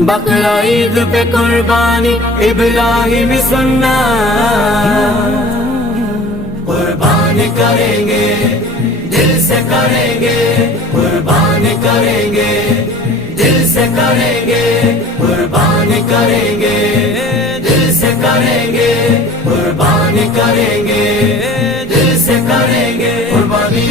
बकरा ईद पे कुर्बानी इब्राहिमी सुन्नत। कुर्बान करेंगे दिल से करेंगे, कुर्बान करेंगे दिल से करेंगे, कुर्बान करेंगे दिल से करेंगे, कुर्बान करेंगे दिल से करेंगे। कुर्बानी